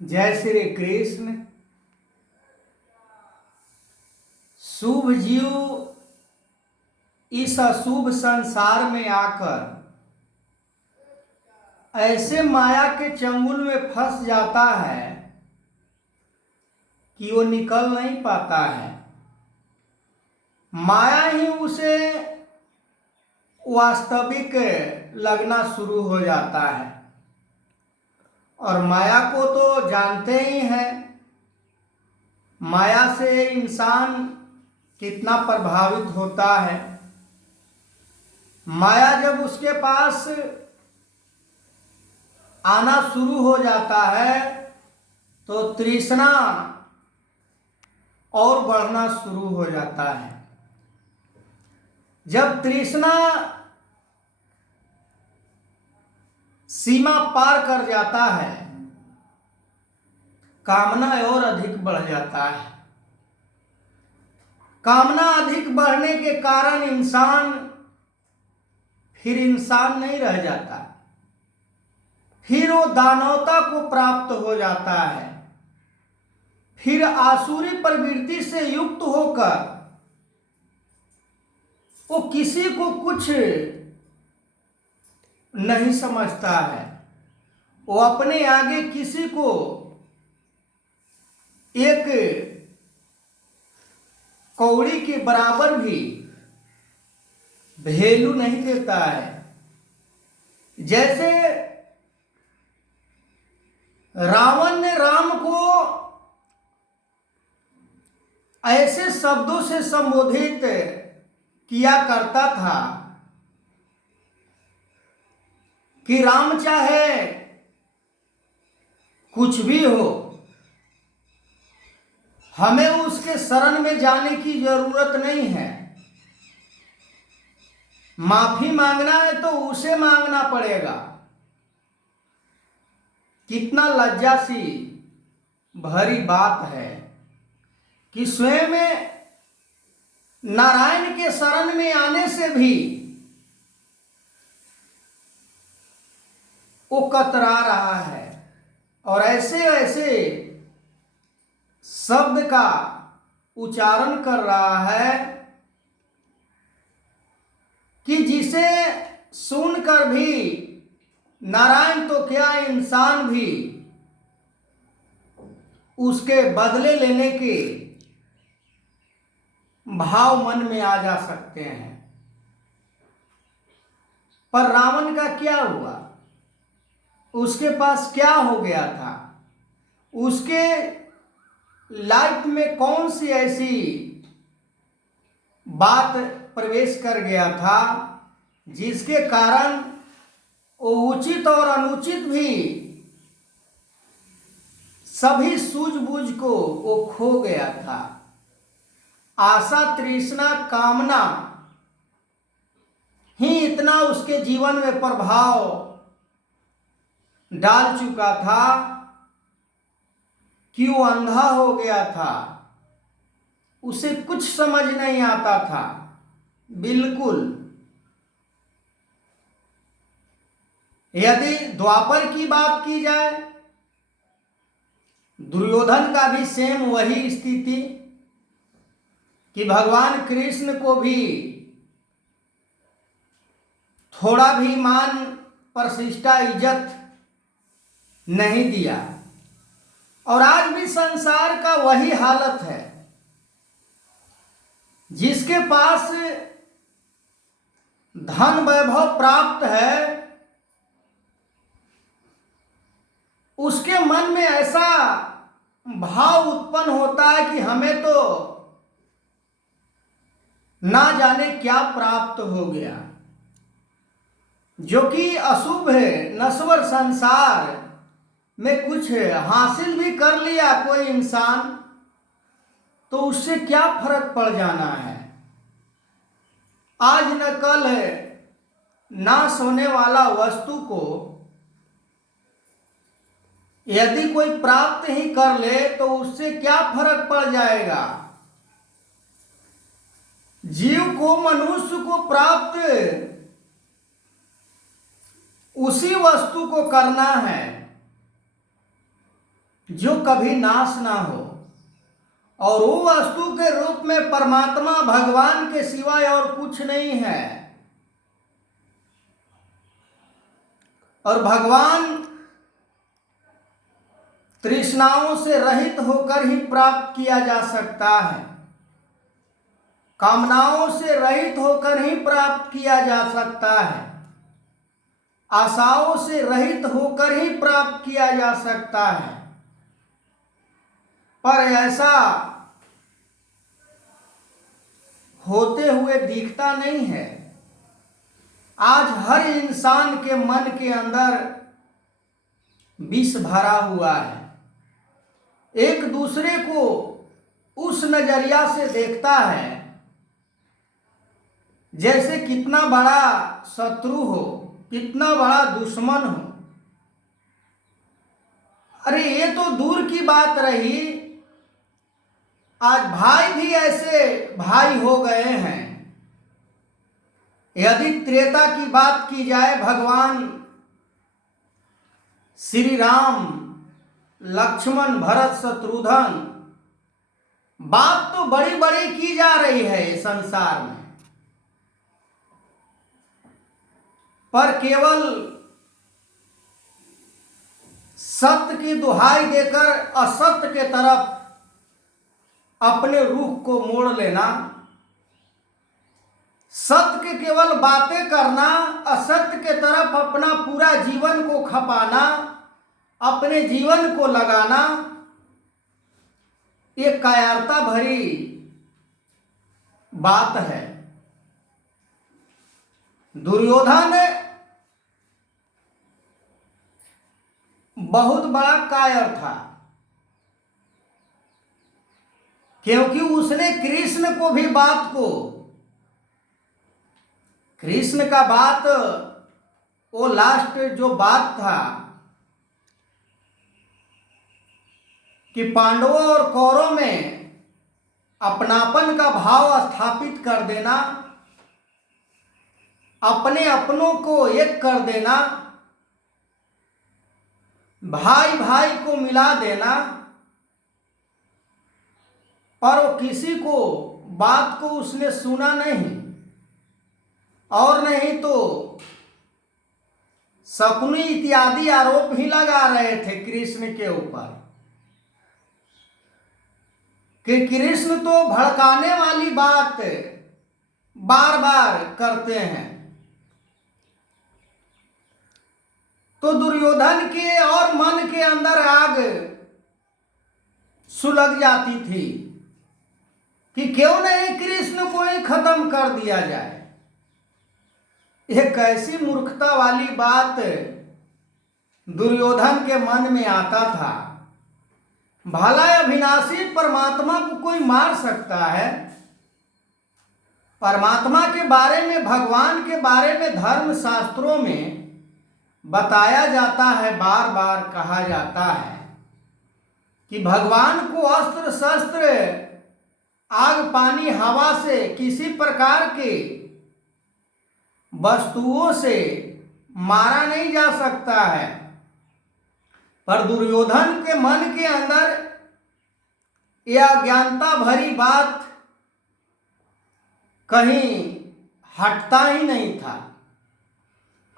जय श्री कृष्ण। शुभ जीव इस अशुभ संसार में आकर ऐसे माया के चंगुल में फंस जाता है कि वो निकल नहीं पाता है। माया ही उसे वास्तविक लगना शुरू हो जाता है और माया को तो जानते ही हैं। माया से इंसान कितना प्रभावित होता है। माया जब उसके पास आना शुरू हो जाता है तो तृष्णा और बढ़ना शुरू हो जाता है। जब तृष्णा सीमा पार कर जाता है, कामना और अधिक बढ़ जाता है। कामना अधिक बढ़ने के कारण इंसान फिर इंसान नहीं रह जाता, फिर वो दानवता को प्राप्त हो जाता है। फिर आसुरी प्रवृत्ति से युक्त होकर वो किसी को कुछ नहीं समझता है। वो अपने आगे किसी को एक कौड़ी के बराबर भी वैल्यू नहीं देता है। जैसे रावण ने राम को ऐसे शब्दों से संबोधित किया करता था कि राम चाहे कुछ भी हो, हमें उसके शरण में जाने की जरूरत नहीं है। माफी मांगना है तो उसे मांगना पड़ेगा। कितना लज्जा सी भरी बात है कि स्वयं में नारायण के शरण में आने से भी वो कतरा रहा है और ऐसे ऐसे शब्द का उच्चारण कर रहा है कि जिसे सुनकर भी नारायण तो क्या इंसान भी उसके बदले लेने के भाव मन में आ जा सकते हैं। पर रावण का क्या हुआ? उसके पास क्या हो गया था? उसके लाइफ में कौन सी ऐसी बात प्रवेश कर गया था जिसके कारण वो उचित और अनुचित भी सभी सूझबूझ को वो खो गया था। आशा तृष्णा कामना ही इतना उसके जीवन में प्रभाव डाल चुका था कि वो अंधा हो गया था। उसे कुछ समझ नहीं आता था बिल्कुल। यदि द्वापर की बात की जाए, दुर्योधन का भी सेम वही स्थिति कि भगवान कृष्ण को भी थोड़ा भी मान प्रतिष्ठा इज्जत नहीं दिया। और आज भी संसार का वही हालत है। जिसके पास धन वैभव प्राप्त है उसके मन में ऐसा भाव उत्पन्न होता है कि हमें तो ना जाने क्या प्राप्त हो गया, जो कि अशुभ है। नश्वर संसार में कुछ हासिल भी कर लिया कोई इंसान तो उससे क्या फर्क पड़ जाना है। आज न कल है नाश होने वाला वस्तु को यदि कोई प्राप्त ही कर ले तो उससे क्या फर्क पड़ जाएगा। जीव को मनुष्य को प्राप्त उसी वस्तु को करना है जो कभी नाश ना हो, और वो वस्तु के रूप में परमात्मा भगवान के सिवाय और कुछ नहीं है। और भगवान तृष्णाओं से रहित होकर ही प्राप्त किया जा सकता है, कामनाओं से रहित होकर ही प्राप्त किया जा सकता है, आशाओं से रहित होकर ही प्राप्त किया जा सकता है। पर ऐसा होते हुए दिखता नहीं है। आज हर इंसान के मन के अंदर विष भरा हुआ है, एक दूसरे को उस नजरिया से देखता है जैसे कितना बड़ा शत्रु हो, कितना बड़ा दुश्मन हो। अरे ये तो दूर की बात रही, आज भाई भी ऐसे भाई हो गए हैं। यदि त्रेता की बात की जाए, भगवान श्री राम, लक्ष्मण, भरत, शत्रुघ्न, बात तो बड़ी बड़ी की जा रही है संसार में, पर केवल सत्य की दुहाई देकर असत्य के तरफ अपने रुख को मोड़ लेना, सत्य के केवल बातें करना, असत्य के तरफ अपना पूरा जीवन को खपाना, अपने जीवन को लगाना, ये कायरता भरी बात है। दुर्योधन बहुत बड़ा कायर था, क्योंकि उसने कृष्ण को भी बात को, कृष्ण का बात, वो लास्ट जो बात था कि पांडवों और कौरवों में अपनापन का भाव स्थापित कर देना, अपने अपनों को एक कर देना, भाई भाई को मिला देना, पर वो किसी को बात को उसने सुना नहीं, और नहीं तो शकुनी इत्यादि आरोप ही लगा रहे थे कृष्ण के ऊपर कि कृष्ण तो भड़काने वाली बात बार बार करते हैं। तो दुर्योधन के और मन के अंदर आग सुलग जाती थी कि क्यों नहीं कृष्ण को ही खत्म कर दिया जाए। एक ऐसी मूर्खता वाली बात दुर्योधन के मन में आता था। भला अविनाशी परमात्मा को कोई मार सकता है? परमात्मा के बारे में, भगवान के बारे में धर्म शास्त्रों में बताया जाता है, बार बार कहा जाता है कि भगवान को अस्त्र शस्त्र, आग, पानी, हवा से, किसी प्रकार के वस्तुओं से मारा नहीं जा सकता है। पर दुर्योधन के मन के अंदर यह अज्ञानता भरी बात कहीं हटता ही नहीं था।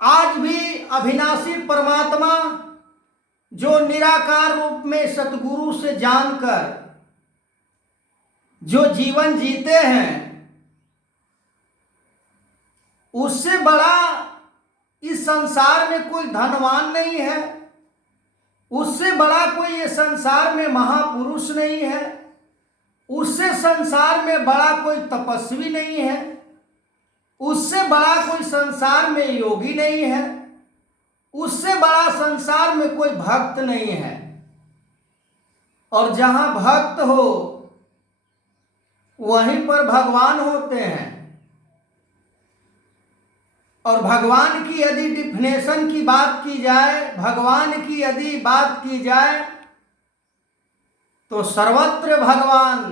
आज भी अविनाशी परमात्मा जो निराकार रूप में सतगुरु से जानकर जो जीवन जीते हैं, उससे बड़ा इस संसार में कोई धनवान नहीं है, उससे बड़ा कोई ये संसार में महापुरुष नहीं है, उससे संसार में बड़ा कोई तपस्वी नहीं है, उससे बड़ा कोई संसार में योगी नहीं है, उससे बड़ा संसार में कोई भक्त नहीं है। और जहां भक्त हो वहीं पर भगवान होते हैं। और भगवान की यदि डिफिनेशन की बात की जाए, भगवान की यदि बात की जाए, तो सर्वत्र भगवान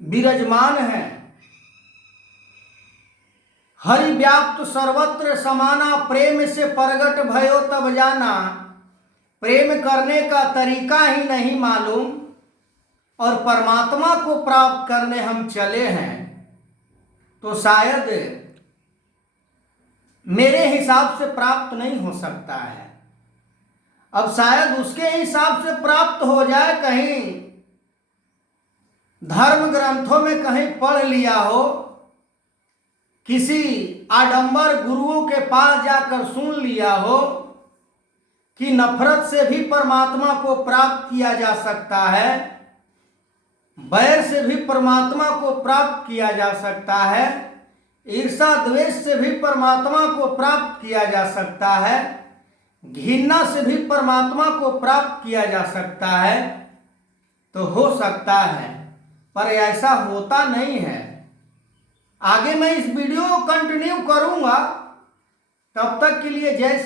विराजमान है। हरि व्याप्त सर्वत्र समाना, प्रेम से प्रगट भयो तब जाना, प्रेम करने का तरीका ही नहीं मालूम और परमात्मा को प्राप्त करने हम चले हैं, तो शायद मेरे हिसाब से प्राप्त नहीं हो सकता है। अब शायद उसके हिसाब से प्राप्त हो जाए, कहीं धर्म ग्रंथों में कहीं पढ़ लिया हो, किसी आडंबर गुरुओं के पास जाकर सुन लिया हो कि नफरत से भी परमात्मा को प्राप्त किया जा सकता है, बैर से भी परमात्मा को प्राप्त किया जा सकता है, ईर्षा द्वेष से भी परमात्मा को प्राप्त किया जा सकता है, घृणा से भी परमात्मा को प्राप्त किया जा सकता है। तो हो सकता है, पर ऐसा होता नहीं है। आगे मैं इस वीडियो को कंटिन्यू करूंगा, तब तक के लिए जय